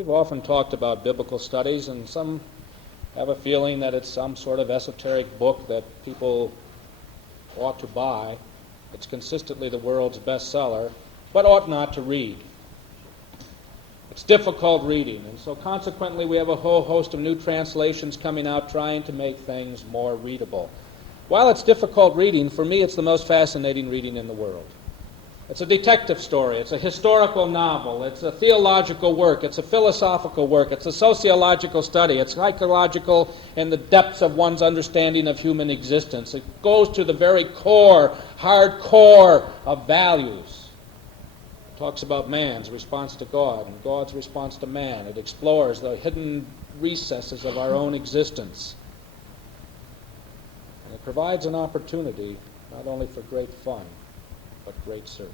We've often talked about biblical studies, and some have a feeling that it's some sort of esoteric book that people ought to buy. It's consistently the world's bestseller, but ought not to read. It's difficult reading, and so consequently we have a whole host of new translations coming out trying to make things more readable. While it's difficult reading, for me it's the most fascinating reading in the world. It's a detective story, it's a historical novel, it's a theological work, it's a philosophical work, it's a sociological study, it's psychological in the depths of one's understanding of human existence. It goes to the very core, hard core of values. It talks about man's response to God and God's response to man. It explores the hidden recesses of our own existence. And it provides an opportunity not only for great fun, but great search.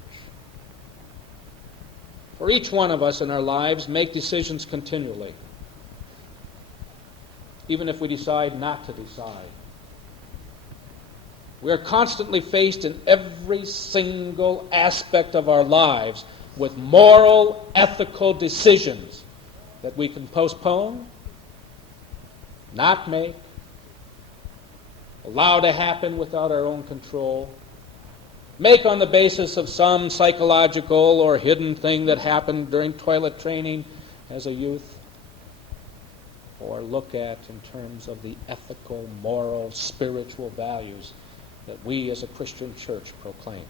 For each one of us in our lives, make decisions continually, even if we decide not to decide. We are constantly faced in every single aspect of our lives with moral, ethical decisions that we can postpone, not make, allow to happen without our own control, make on the basis of some psychological or hidden thing that happened during toilet training as a youth, or look at in terms of the ethical, moral, spiritual values that we as a Christian church proclaim.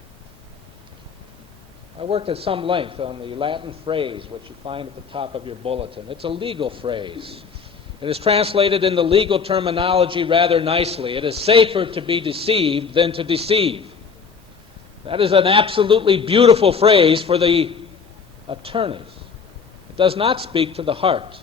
I worked at some length on the Latin phrase which you find at the top of your bulletin. It's a legal phrase. It is translated in the legal terminology rather nicely. It is safer to be deceived than to deceive. That is an absolutely beautiful phrase for the attorneys. It does not speak to the heart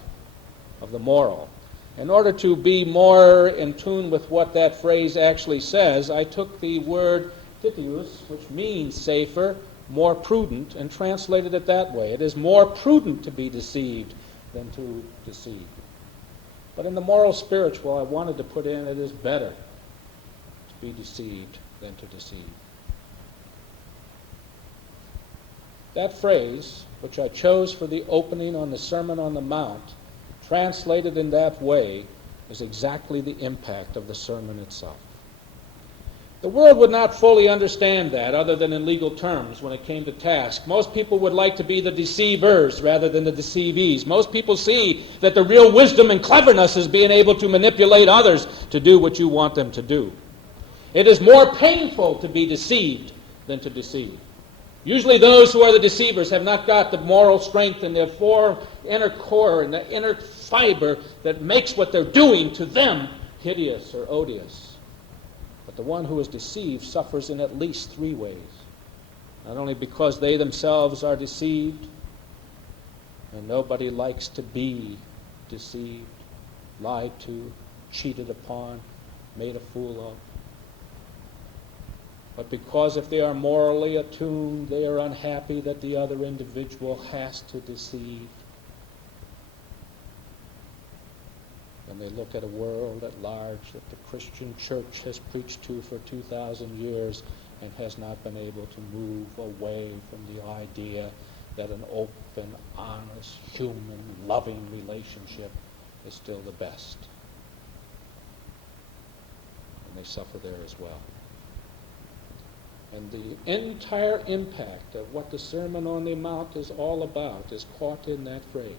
of the moral. In order to be more in tune with what that phrase actually says, I took the word titius, which means safer, more prudent, and translated it that way. It is more prudent to be deceived than to deceive. But in the moral spiritual, I wanted to put in, it is better to be deceived than to deceive. That phrase, which I chose for the opening on the Sermon on the Mount, translated in that way, is exactly the impact of the sermon itself. The world would not fully understand that other than in legal terms when it came to task. Most people would like to be the deceivers rather than the deceivees. Most people see that the real wisdom and cleverness is being able to manipulate others to do what you want them to do. It is more painful to be deceived than to deceive. Usually those who are the deceivers have not got the moral strength in their inner core and the inner fiber that makes what they're doing to them hideous or odious. But the one who is deceived suffers in at least three ways. Not only because they themselves are deceived, and nobody likes to be deceived, lied to, cheated upon, made a fool of, but because if they are morally attuned, they are unhappy that the other individual has to deceive. When they look at a world at large that the Christian church has preached to for 2,000 years and has not been able to move away from the idea that an open, honest, human, loving relationship is still the best. And they suffer there as well. And the entire impact of what the Sermon on the Mount is all about is caught in that phrase.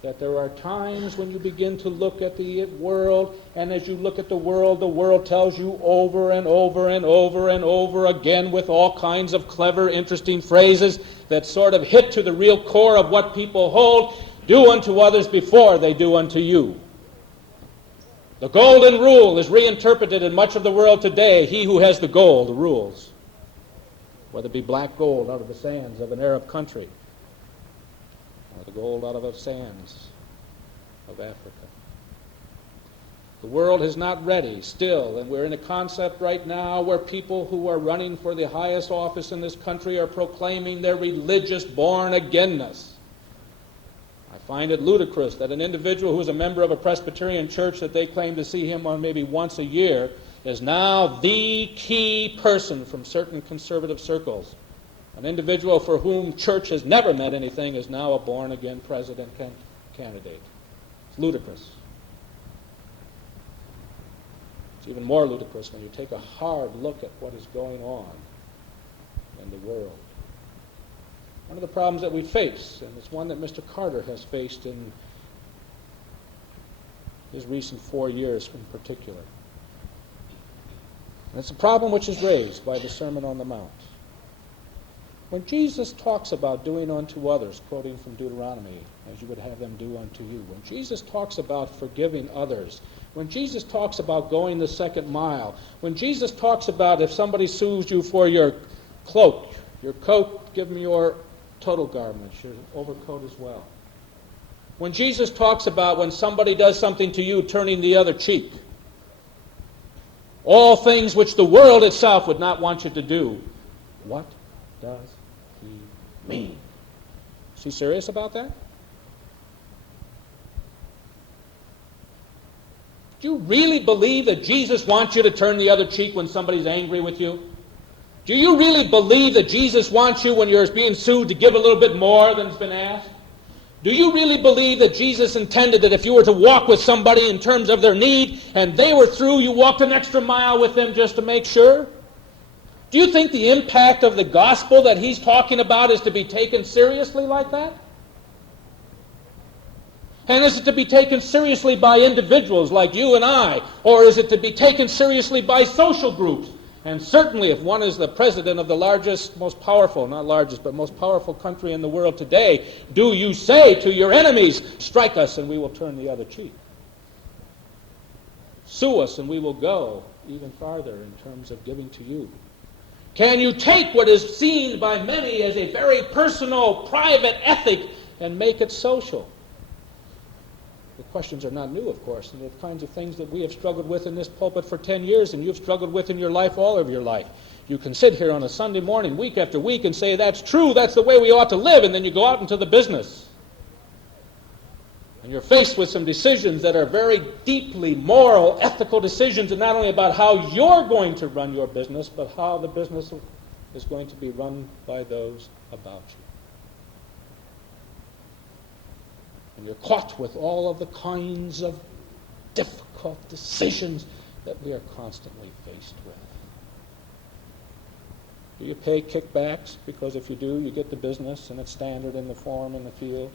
That there are times when you begin to look at the world, and as you look at the world tells you over and over and over and over again with all kinds of clever, interesting phrases that sort of hit to the real core of what people hold. Do unto others before they do unto you. The golden rule is reinterpreted in much of the world today. He who has the gold rules. Whether it be black gold out of the sands of an Arab country, or the gold out of the sands of Africa. The world is not ready still, and we're in a concept right now where people who are running for the highest office in this country are proclaiming their religious born-againness. I find it ludicrous that an individual who is a member of a Presbyterian church that they claim to see him on maybe once a year is now the key person from certain conservative circles. An individual for whom church has never meant anything is now a born-again president candidate. It's ludicrous. It's even more ludicrous when you take a hard look at what is going on in the world. One of the problems that we face, and it's one that Mr. Carter has faced in his recent 4 years in particular, and it's a problem which is raised by the Sermon on the Mount. When Jesus talks about doing unto others, quoting from Deuteronomy, as you would have them do unto you, when Jesus talks about forgiving others, when Jesus talks about going the second mile, when Jesus talks about if somebody sues you for your cloak, your coat, give them your total garments, your overcoat as well. When Jesus talks about when somebody does something to you, turning the other cheek, all things which the world itself would not want you to do, what does he mean? Is he serious about that? Do you really believe that Jesus wants you to turn the other cheek when somebody's angry with you? Do you really believe that Jesus wants you when you're being sued to give a little bit more than's been asked? Do you really believe that Jesus intended that if you were to walk with somebody in terms of their need and they were through, you walked an extra mile with them just to make sure? Do you think the impact of the gospel that he's talking about is to be taken seriously like that? And is it to be taken seriously by individuals like you and I? Or is it to be taken seriously by social groups? And certainly if one is the president of the largest, most powerful, not largest, but most powerful country in the world today, do you say to your enemies, strike us and we will turn the other cheek? Sue us and we will go even farther in terms of giving to you? Can you take what is seen by many as a very personal, private ethic and make it social? The questions are not new, of course, and they're the kinds of things that we have struggled with in this pulpit for 10 years, and you've struggled with in your life, all of your life. You can sit here on a Sunday morning, week after week, and say, that's true, that's the way we ought to live, and then you go out into the business. And you're faced with some decisions that are very deeply moral, ethical decisions, and not only about how you're going to run your business, but how the business is going to be run by those about you. And you're caught with all of the kinds of difficult decisions that we are constantly faced with. Do you pay kickbacks? Because if you do, you get the business and it's standard in the form in the field.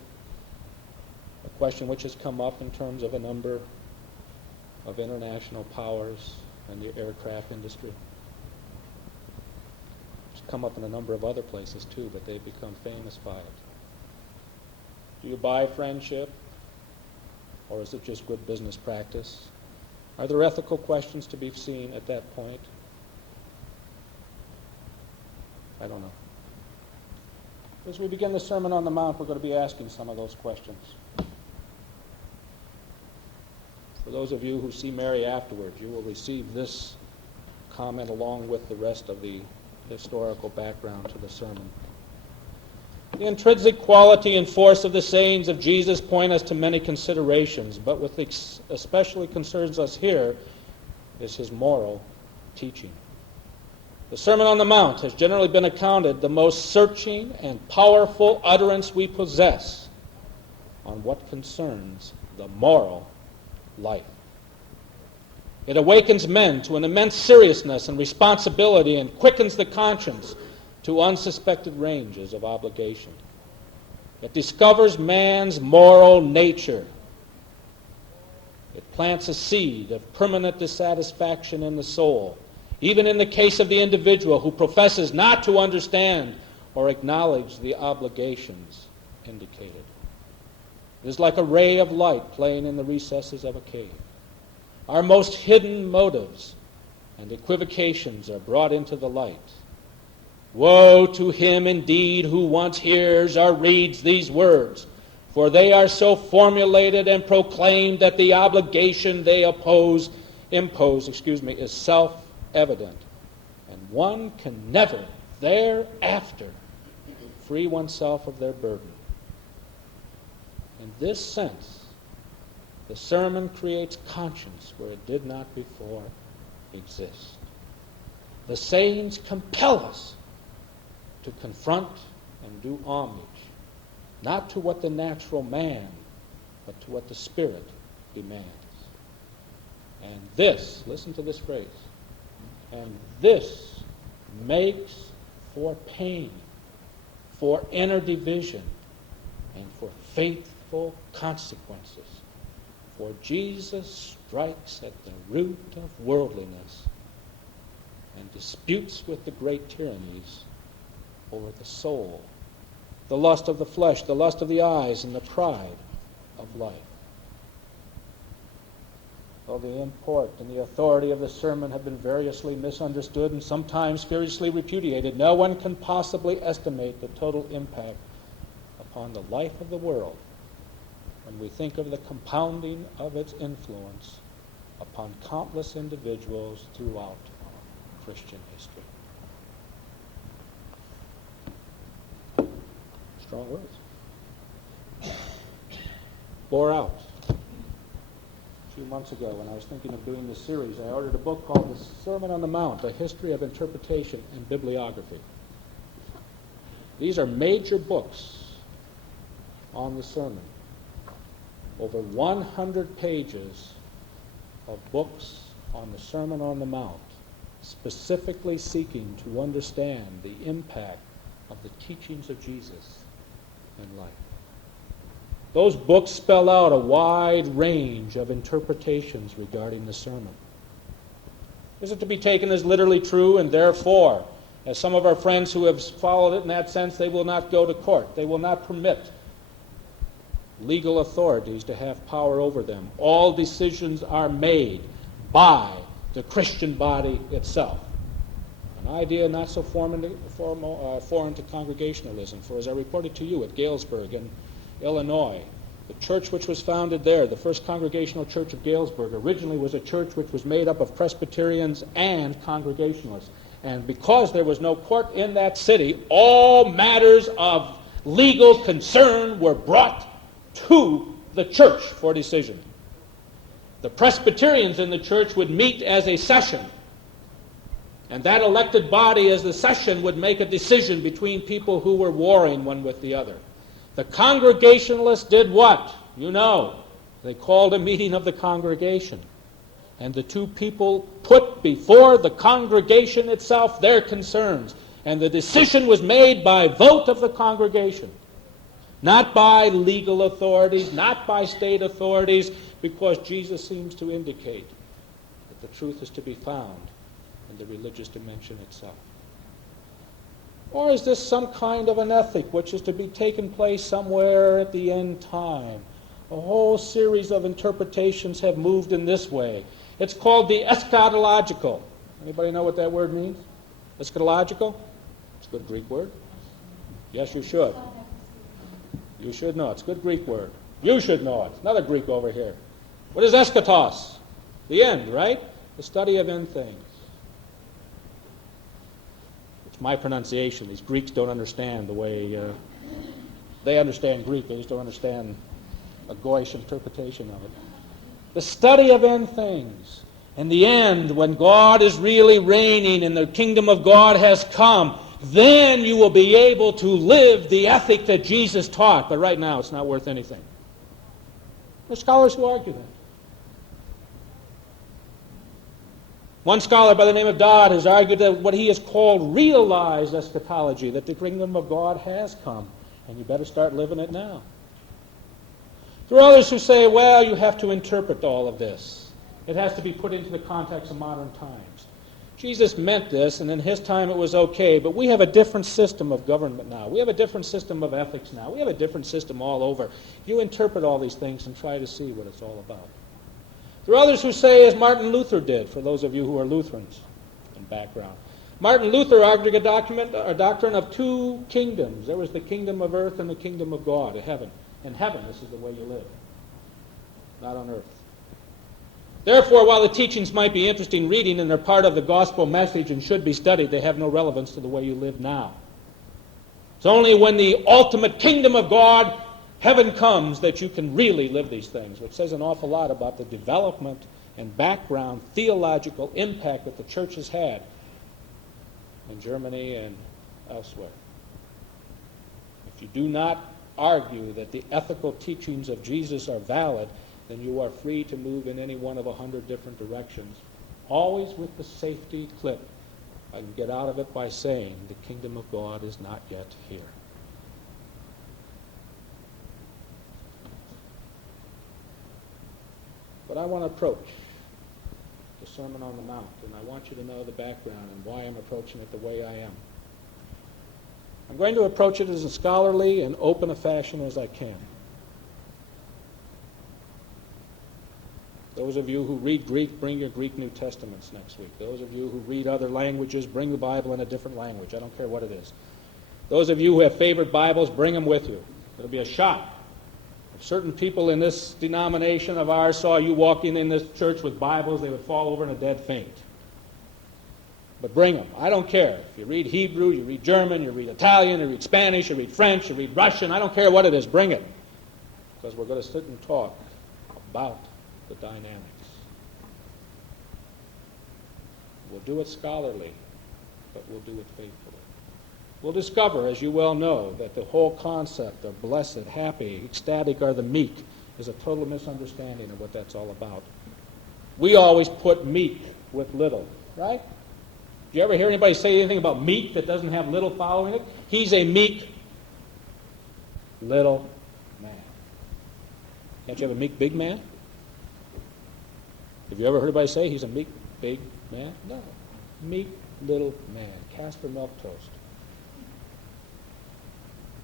A question which has come up in terms of a number of international powers and the aircraft industry. It's come up in a number of other places too, but they've become famous by it. Do you buy friendship, or is it just good business practice? Are there ethical questions to be seen at that point? I don't know. As we begin the Sermon on the Mount, we're going to be asking some of those questions. For those of you who see Mary afterwards, you will receive this comment along with the rest of the historical background to the sermon. The intrinsic quality and force of the sayings of Jesus point us to many considerations, but what especially concerns us here is his moral teaching. The Sermon on the Mount has generally been accounted the most searching and powerful utterance we possess on what concerns the moral life. It awakens men to an immense seriousness and responsibility and quickens the conscience to unsuspected ranges of obligation. It discovers man's moral nature. It plants a seed of permanent dissatisfaction in the soul, even in the case of the individual who professes not to understand or acknowledge the obligations indicated. It is like a ray of light playing in the recesses of a cave. Our most hidden motives and equivocations are brought into the light. Woe to him indeed who once hears or reads these words, for they are so formulated and proclaimed that the obligation they impose is self-evident, and one can never thereafter free oneself of their burden. In this sense, the sermon creates conscience where it did not before exist. The sayings compel us to confront and do homage, not to what the natural man but to what the Spirit demands. And this, listen to this phrase, and this makes for pain, for inner division, and for faithful consequences. For Jesus strikes at the root of worldliness and disputes with the great tyrannies over the soul, the lust of the flesh, the lust of the eyes, and the pride of life. Though the import and the authority of the sermon have been variously misunderstood and sometimes furiously repudiated, no one can possibly estimate the total impact upon the life of the world when we think of the compounding of its influence upon countless individuals throughout Christian history. Strong words. Bore out. A few months ago, when I was thinking of doing this series, I ordered a book called The Sermon on the Mount, A History of Interpretation and Bibliography. These are major books on the sermon. Over 100 pages of books on the Sermon on the Mount, specifically seeking to understand the impact of the teachings of Jesus in life. Those books spell out a wide range of interpretations regarding the sermon. Is it to be taken as literally true, and therefore, as some of our friends who have followed it in that sense, they will not go to court. They will not permit legal authorities to have power over them. All decisions are made by the Christian body itself. An idea not so foreign to Congregationalism, for as I reported to you at Galesburg in Illinois, the church which was founded there, the First Congregational Church of Galesburg, originally was a church which was made up of Presbyterians and Congregationalists. And because there was no court in that city, all matters of legal concern were brought to the church for decision. The Presbyterians in the church would meet as a session, and that elected body as the session would make a decision between people who were warring one with the other. The Congregationalists did what? You know, they called a meeting of the congregation, and the two people put before the congregation itself their concerns, and the decision was made by vote of the congregation. Not by legal authorities, not by state authorities, because Jesus seems to indicate that the truth is to be found in the religious dimension itself. Or is this some kind of an ethic which is to be taken place somewhere at the end time? A whole series of interpretations have moved in this way. It's called the eschatological. Anybody know what that word means? Eschatological? It's a good Greek word. Yes, you should. You should know. It's a good Greek word. You should know it. Another Greek over here. What is eschatos? The end, right? The study of end things. It's my pronunciation. These Greeks don't understand the way they understand Greek. They just don't understand a Goyish interpretation of it. The study of end things. In the end, when God is really reigning and the kingdom of God has come, then you will be able to live the ethic that Jesus taught. But right now, it's not worth anything. There are scholars who argue that. One scholar by the name of Dodd has argued that what he has called realized eschatology, that the kingdom of God has come, and you better start living it now. There are others who say, well, you have to interpret all of this. It has to be put into the context of modern times. Jesus meant this, and in his time it was okay, but we have a different system of government now. We have a different system of ethics now. We have a different system all over. You interpret all these things and try to see what it's all about. There are others who say, as Martin Luther did, for those of you who are Lutherans in background. Martin Luther argued a doctrine of two kingdoms. There was the kingdom of earth and the kingdom of God, of heaven. In heaven, this is the way you live, not on earth. Therefore, while the teachings might be interesting reading and they're part of the gospel message and should be studied, they have no relevance to the way you live now. It's only when the ultimate kingdom of God, heaven, comes that you can really live these things, which says an awful lot about the development and background theological impact that the church has had in Germany and elsewhere. If you do not argue that the ethical teachings of Jesus are valid, then you are free to move in any one of 100 different directions, always with the safety clip. I can get out of it by saying the kingdom of God is not yet here. But I want to approach the Sermon on the Mount, and I want you to know the background and why I'm approaching it the way I am. I'm going to approach it as scholarly and open a fashion as I can. Those of you who read Greek, bring your Greek New Testaments next week. Those of you who read other languages, bring the Bible in a different language. I don't care what it is. Those of you who have favorite Bibles, bring them with you. It'll be a shock. If certain people in this denomination of ours saw you walking in this church with Bibles, they would fall over in a dead faint. But bring them. I don't care. If you read Hebrew, you read German, you read Italian, you read Spanish, you read French, you read Russian. I don't care what it is. Bring it. Because we're going to sit and talk about the dynamics. We'll do it scholarly, but we'll do it faithfully. We'll discover, as you well know, that the whole concept of blessed, happy, ecstatic are the meek is a total misunderstanding of what that's all about. We always put meek with little, right? Do you ever hear anybody say anything about meek that doesn't have little following it? He's a meek little man. Can't you have a meek big man? Have you ever heard anybody say he's a meek big man? No. Meek little man. Casper milk toast.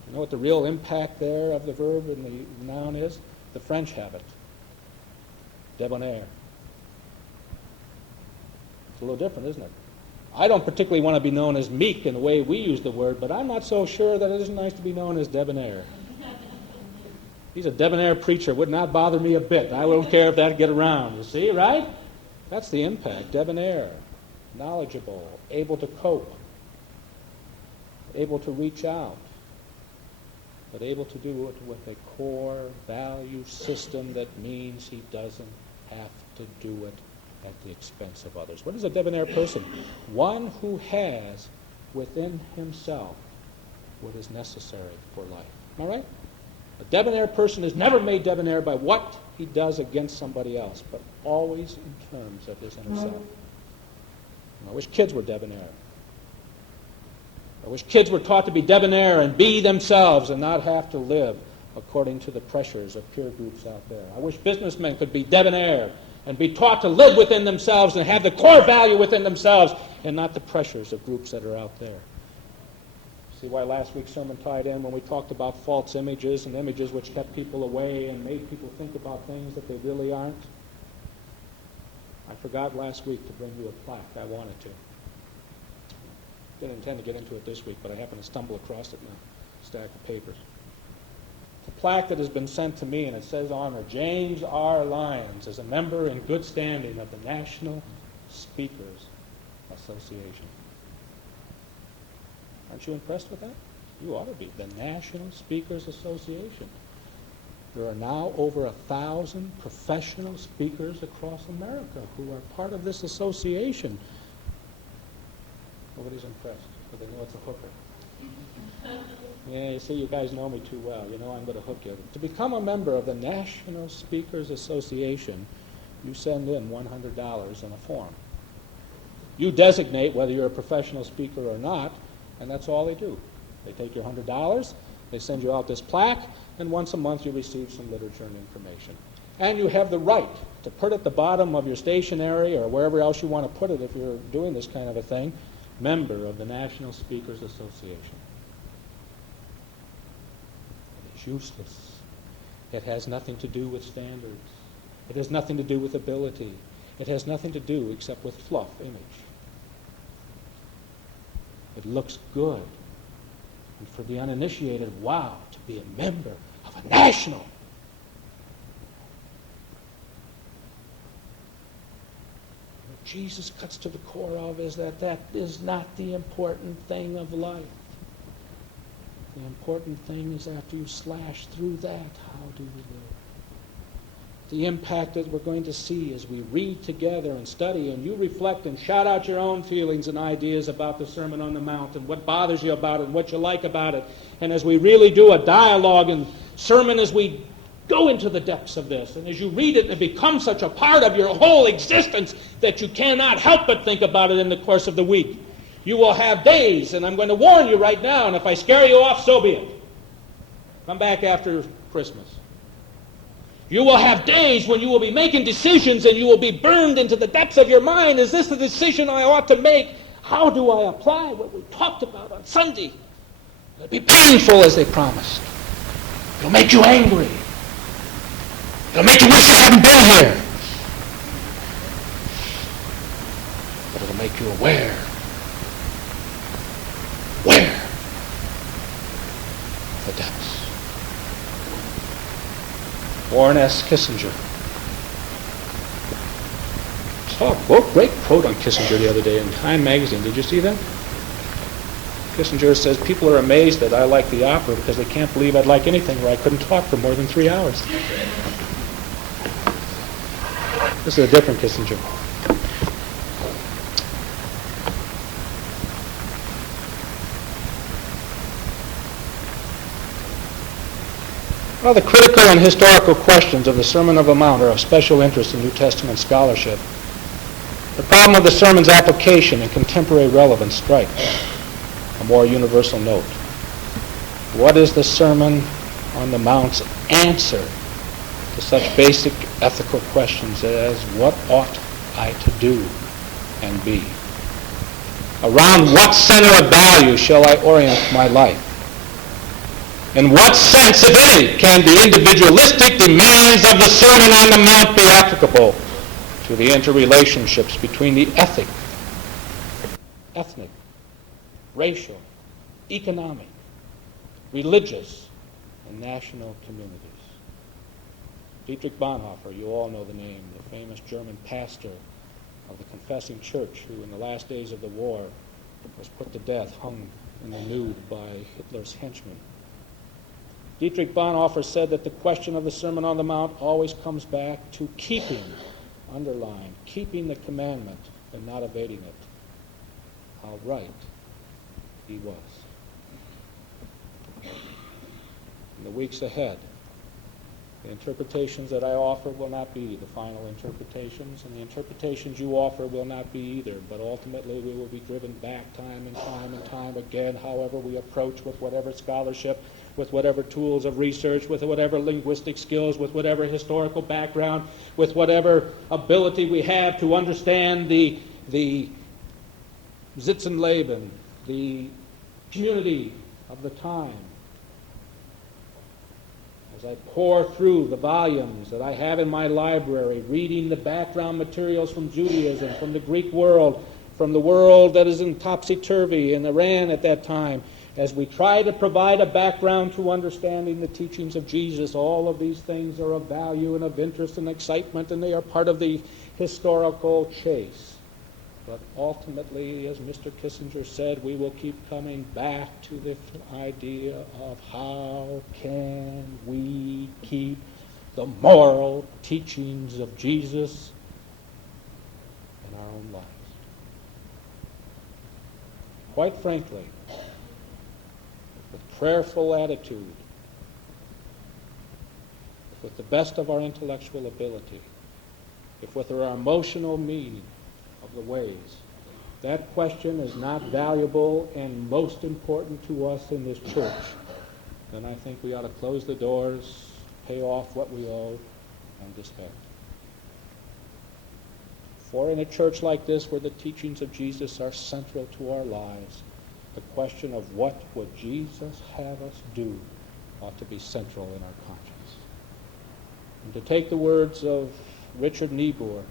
You know what the real impact there of the verb and the noun is? The French have it. Debonair. It's a little different, isn't it? I don't particularly want to be known as meek in the way we use the word, but I'm not so sure that it isn't nice to be known as debonair. He's a debonair preacher. Would not bother me a bit. I don't care if that'd get around. You see, right? That's the impact. Debonair. Knowledgeable. Able to cope. Able to reach out. But able to do it with a core value system that means he doesn't have to do it at the expense of others. What is a debonair person? One who has within himself what is necessary for life. Am I right? A debonair person is never made debonair by what he does against somebody else, but always in terms of his inner self. I wish kids were debonair. I wish kids were taught to be debonair and be themselves and not have to live according to the pressures of peer groups out there. I wish businessmen could be debonair and be taught to live within themselves and have the core value within themselves and not the pressures of groups that are out there. See why last week's sermon tied in when we talked about false images and images which kept people away and made people think about things that they really aren't? I forgot last week to bring you a plaque. I wanted to. Didn't intend to get into it this week, but I happened to stumble across it in a stack of papers. It's a plaque that has been sent to me, and it says on it, James R. Lyons is a member in good standing of the National Speakers Association. Aren't you impressed with that? You ought to be. The National Speakers Association. There are now over 1,000 professional speakers across America who are part of this association. Nobody's impressed, but they know it's a hooker. Yeah, you see, you guys know me too well. You know I'm going to hook you. To become a member of the National Speakers Association, you send in $100 in a form. You designate whether you're a professional speaker or not, and that's all they do. They take your $100, they send you out this plaque, and once a month you receive some literature and information. And you have the right to put at the bottom of your stationery or wherever else you want to put it if you're doing this kind of a thing, member of the National Speakers Association. It is useless. It has nothing to do with standards. It has nothing to do with ability. It has nothing to do except with fluff image. It looks good. And for the uninitiated, wow, to be a member of a national. What Jesus cuts to the core of is that is not the important thing of life. The important thing is after you slash through that, how do you live? the impact that we're going to see as we read together and study, and you reflect and shout out your own feelings and ideas about the Sermon on the Mount and what bothers you about it and what you like about it. And as we really do a dialogue and sermon as we go into the depths of this, and as you read it, it becomes such a part of your whole existence that you cannot help but think about it in the course of the week. You will have days, and I'm going to warn you right now, and if I scare you off, so be it. Come back after Christmas. You will have days when you will be making decisions and you will be burned into the depths of your mind. Is this the decision I ought to make? How do I apply what we talked about on Sunday? It'll be painful as they promised. It'll make you angry. It'll make you wish you hadn't been here. But it'll make you aware. Aware of the depths. Warren S. Kissinger. Great quote on Kissinger the other day in Time magazine. Did you see that? Kissinger says, people are amazed that I like the opera because they can't believe I'd like anything where I couldn't talk for more than 3 hours. This is a different Kissinger. Well, the critical and historical questions of the Sermon on the Mount are of special interest in New Testament scholarship. The problem of the sermon's application and contemporary relevance strikes a more universal note. What is the Sermon on the Mount's answer to such basic ethical questions as what ought I to do and be? Around what center of value shall I orient my life? In what sense, if any, can the individualistic demands of the Sermon on the Mount be applicable to the interrelationships between the ethnic, racial, economic, religious, and national communities? Dietrich Bonhoeffer, you all know the name, the famous German pastor of the Confessing Church, who in the last days of the war was put to death, hung in the nude by Hitler's henchmen. Dietrich Bonhoeffer said that the question of the Sermon on the Mount always comes back to keeping, underlined, keeping the commandment and not evading it. How right he was. In the weeks ahead, the interpretations that I offer will not be the final interpretations, and the interpretations you offer will not be either, but ultimately we will be driven back time and time and time again, however we approach with whatever scholarship, with whatever tools of research, with whatever linguistic skills, with whatever historical background, with whatever ability we have to understand the Sitzenleben, the community of the time. As I pour through the volumes that I have in my library, reading the background materials from Judaism, from the Greek world, from the world that is in topsy-turvy in Iran at that time, as we try to provide a background to understanding the teachings of Jesus, all of these things are of value and of interest and excitement, and they are part of the historical chase. But ultimately, as Mr. Kissinger said, we will keep coming back to the idea of how can we keep the moral teachings of Jesus in our own lives. Quite frankly, with prayerful attitude, with the best of our intellectual ability, if with our emotional meaning of the ways, that question is not valuable and most important to us in this church, then I think we ought to close the doors, pay off what we owe, and disband. For in a church like this, where the teachings of Jesus are central to our lives, the question of what would Jesus have us do ought to be central in our conscience. And to take the words of Richard Niebuhr,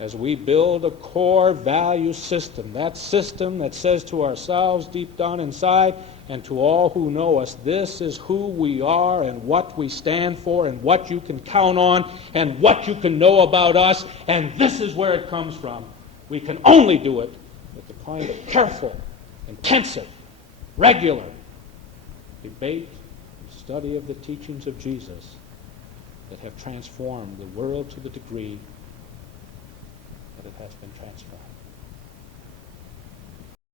as we build a core value system that says to ourselves deep down inside and to all who know us, this is who we are and what we stand for and what you can count on and what you can know about us, and this is where it comes from. We can only do it with the kind of careful, intensive, regular debate and study of the teachings of Jesus that have transformed the world to the degree that it has been transformed.